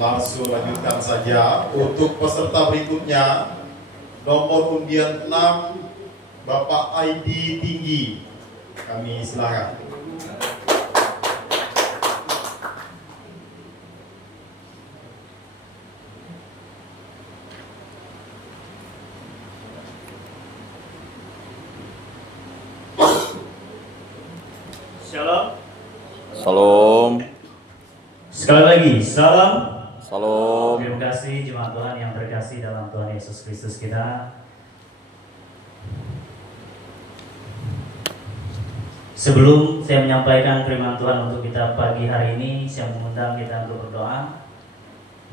Langsung lanjutkan saja untuk peserta berikutnya. Nomor undian 6 Bapak ID Tinggi, kami silakan. Shalom. Salam. Sekali lagi, salam. Salam. Terima kasih jemaat Tuhan yang terkasih dalam Tuhan Yesus Kristus kita. Sebelum saya menyampaikan firman Tuhan untuk kita pagi hari ini, saya mengundang kita untuk berdoa.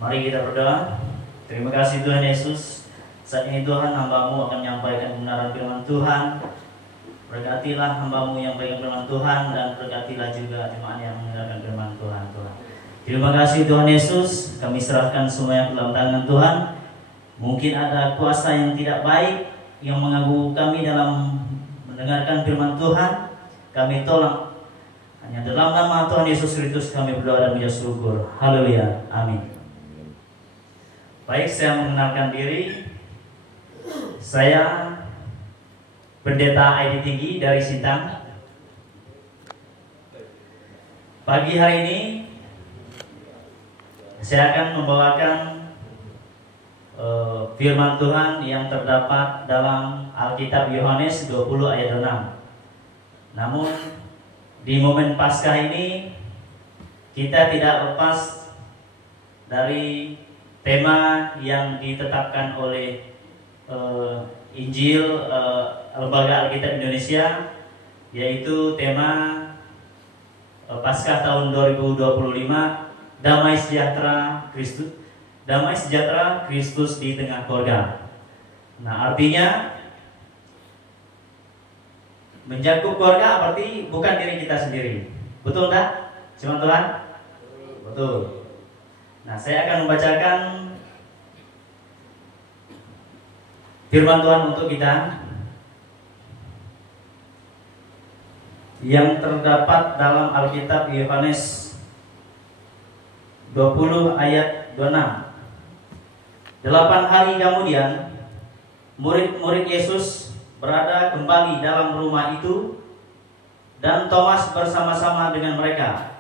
Mari kita berdoa. Terima kasih Tuhan Yesus. Saat ini Tuhan, hamba-Mu akan menyampaikan kebenaran firman Tuhan. Berkatilah hamba-Mu yang menyampaikan firman Tuhan, dan berkatilah juga jemaat yang mendengarkan firman Tuhan. Terima kasih Tuhan Yesus. Kami serahkan semuanya ke dalam tangan Tuhan. Mungkin ada kuasa yang tidak baik yang mengganggu kami dalam mendengarkan firman Tuhan. Kami tolak. Hanya dalam nama Tuhan Yesus Kristus kami berdoa dan mengucap syukur. Haleluya. Amin. Baik, saya mengenalkan diri. Saya Pendeta ID Tinggi dari Sintang. Pagi hari ini saya akan membawakan firman Tuhan yang terdapat dalam Alkitab Yohanes 20 ayat 6. Namun di momen Paskah ini kita tidak lepas dari tema yang ditetapkan oleh Injil Lembaga Alkitab Indonesia, yaitu tema Paskah tahun 2025, Damai Sejahtera Kristus di tengah keluarga. Nah, artinya mencakup keluarga berarti bukan diri kita sendiri. Betul tak? Jemaat Tuhan? Betul. Nah, saya akan membacakan firman Tuhan untuk kita yang terdapat dalam Alkitab Yohanes 20 ayat 26. 8 hari kemudian murid-murid Yesus berada kembali dalam rumah itu, dan Thomas bersama-sama dengan mereka.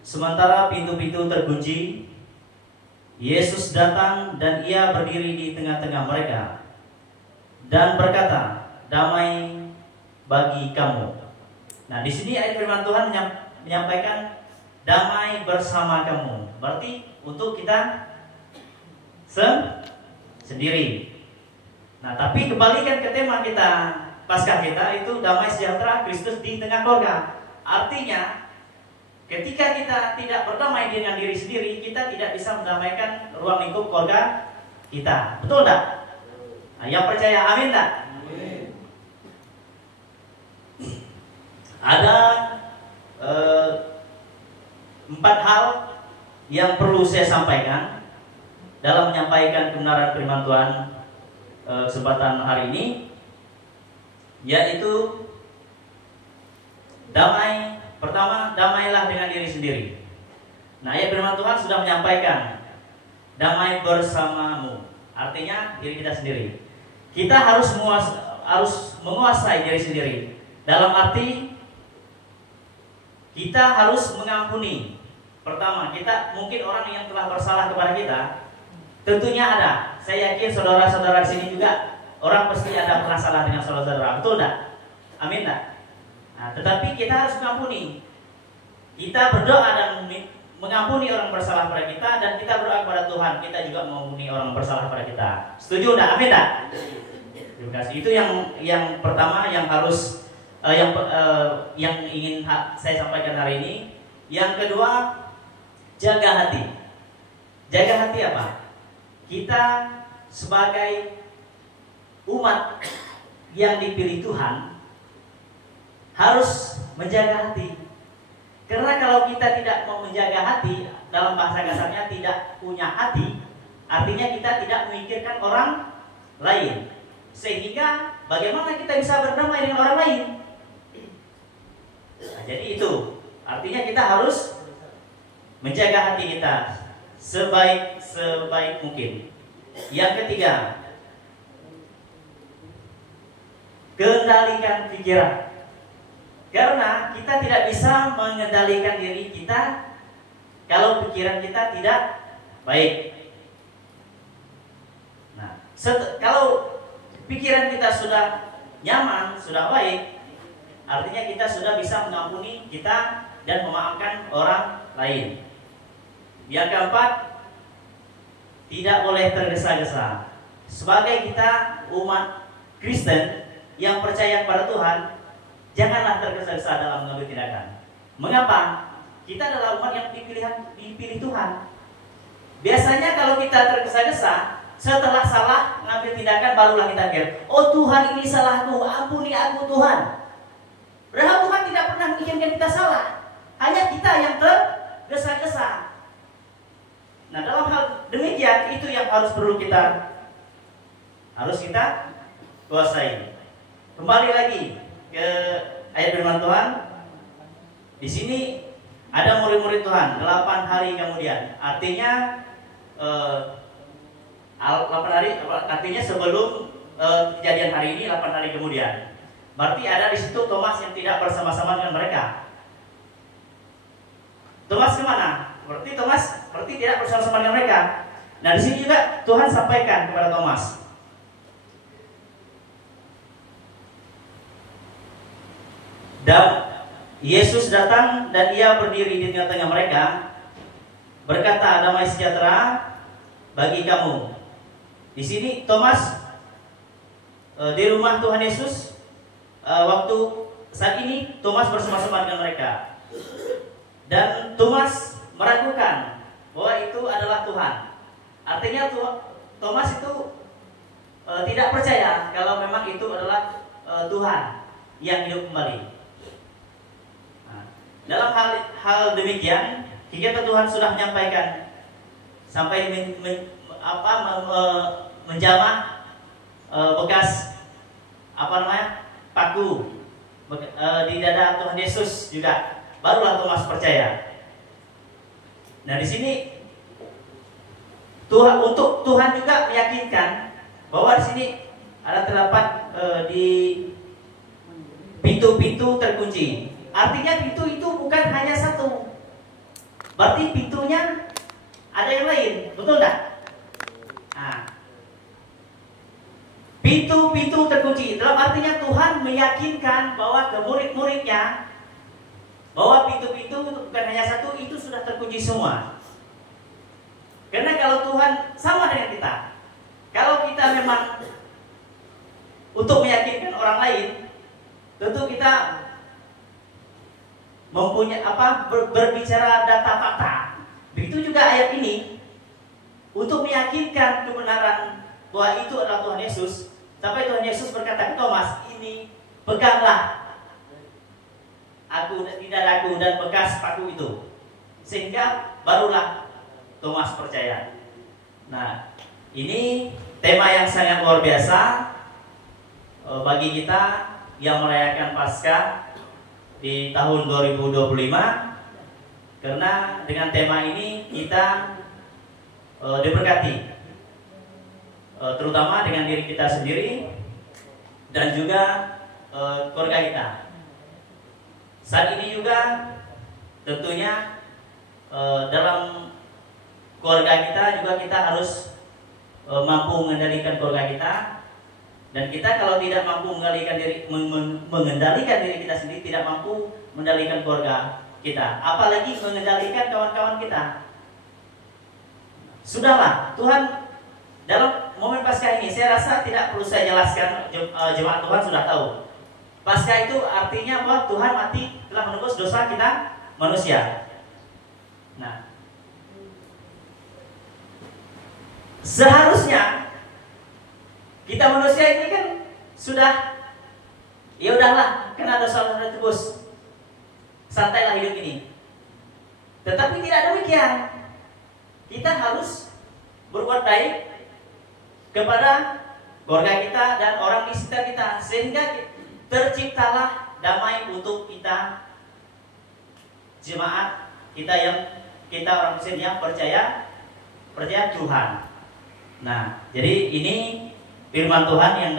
Sementara pintu-pintu terkunci, Yesus datang dan ia berdiri di tengah-tengah mereka dan berkata, "Damai bagi kamu." Nah, di sini ayat firman Tuhan menyampaikan damai bersama kamu. Berarti untuk kita sendiri. Nah, tapi kembalikan ke tema kita, Paskah kita itu damai sejahtera Kristus di tengah keluarga. Artinya, ketika kita tidak berdamai dengan diri sendiri, kita tidak bisa mendamaikan ruang lingkup keluarga kita. Betul tak? Nah, yang percaya amin tak? Amin. Ada 4 hal yang perlu saya sampaikan dalam menyampaikan kebenaran firman Tuhan kesempatan hari ini, yaitu damai. Pertama, damailah dengan diri sendiri. Nah, ayat firman Tuhan sudah menyampaikan damai bersamamu, artinya diri kita sendiri. Kita harus menguasai diri sendiri. Dalam arti kita harus mengampuni. Pertama, kita mungkin orang yang telah bersalah kepada kita, tentunya ada. Saya yakin saudara-saudara di sini juga orang pasti ada pernah salah dengan saudara-saudara. Betul tak? Amin tak? Nah, tetapi kita harus mengampuni. Kita berdoa dan mengampuni orang bersalah pada kita, dan kita berdoa kepada Tuhan, kita juga mengampuni orang bersalah pada kita. Setuju tak? Amin tak? Terima kasih. Itu yang pertama yang harus yang ingin saya sampaikan hari ini. Yang kedua, jaga hati. Jaga hati apa? Kita sebagai umat yang dipilih Tuhan harus menjaga hati. Karena kalau kita tidak mau menjaga hati, dalam bahasa kasarnya tidak punya hati, artinya kita tidak memikirkan orang lain. Sehingga bagaimana kita bisa berdamai dengan orang lain? Nah, jadi itu artinya kita harus menjaga hati kita sebaik mungkin. Yang ketiga, kendalikan pikiran. Karena kita tidak bisa mengendalikan diri kita kalau pikiran kita tidak baik. Nah, kalau pikiran kita sudah nyaman, sudah baik, artinya kita sudah bisa mengampuni kita dan memaafkan orang lain. Yang keempat, tidak boleh tergesa-gesa. Sebagai kita umat Kristen yang percaya kepada Tuhan, janganlah tergesa-gesa dalam mengambil tindakan. Mengapa? Kita adalah umat yang dipilih Tuhan. Biasanya kalau kita tergesa-gesa, setelah salah mengambil tindakan, barulah kita pikir, oh Tuhan, ini salahku, ampuni aku Tuhan. Padahal Tuhan tidak pernah mengizinkan kita salah, hanya kita yang tergesa-gesa. Nah, dalam hal demikian, itu yang perlu kita kuasai. Kembali lagi ke ayat firman Tuhan. Di sini ada murid-murid Tuhan 8 hari kemudian. Artinya 8 hari, artinya sebelum kejadian hari ini 8 hari kemudian. Berarti ada di situ Thomas yang tidak bersama-sama dengan mereka. Thomas kemana? Berarti tidak bersama-sama dengan mereka. Nah, di sini juga Tuhan sampaikan kepada Thomas. Dan Yesus datang dan ia berdiri di tengah-tengah mereka, berkata, damai sejahtera bagi kamu. Di sini Thomas di rumah Tuhan Yesus, waktu saat ini Thomas bersama-sama dengan mereka. Dan Thomas meragukan bahwa itu adalah Tuhan. Artinya Thomas itu tidak percaya kalau memang itu adalah Tuhan yang hidup kembali. Nah, dalam hal demikian, kita Tuhan sudah menyampaikan sampai menjamah bekas paku di dada Tuhan Yesus juga, barulah Thomas percaya. Nah, di sini Tuhan juga meyakinkan bahwa di sini ada terdapat di pintu-pintu terkunci. Artinya pintu itu bukan hanya satu. Berarti pintunya ada yang lain, betul enggak? Nah, pintu-pintu terkunci. Dalam artinya Tuhan meyakinkan bahwa ke murid-muridnya bahwa pintu-pintu bukan hanya satu, itu sudah terkunci semua. Karena kalau Tuhan sama dengan kita, kalau kita memang untuk meyakinkan orang lain, tentu kita mempunyai berbicara data fakta. Begitu juga ayat ini, untuk meyakinkan kebenaran bahwa itu adalah Tuhan Yesus. Sampai Tuhan Yesus berkata ke Thomas, ini peganglah aku di dadaku dan bekas paku itu, sehingga barulah Thomas percaya. Nah, ini tema yang sangat luar biasa bagi kita yang merayakan Paskah di tahun 2025, karena dengan tema ini kita diberkati, terutama dengan diri kita sendiri dan juga keluarga kita. Saat ini juga tentunya dalam keluarga kita juga kita harus mampu mengendalikan keluarga kita. Dan kita kalau tidak mampu mengendalikan diri kita sendiri, tidak mampu mengendalikan keluarga kita, apalagi mengendalikan kawan-kawan kita. Sudahlah, Tuhan dalam momen Paskah ini, saya rasa tidak perlu saya jelaskan, jemaat Tuhan sudah tahu. Paskah itu artinya bahwa Tuhan mati telah menebus dosa kita manusia. Nah, seharusnya kita manusia ini kan sudah, ya udahlah, karena dosa sudah ditebus, santailah hidup ini. Tetapi tidak demikian. Kita harus berbuat baik kepada keluarga kita dan orang di sekitar kita, sehingga terciptalah damai untuk kita, jemaat kita yang kita orang Kristen yang percaya Tuhan. Nah, jadi ini firman Tuhan yang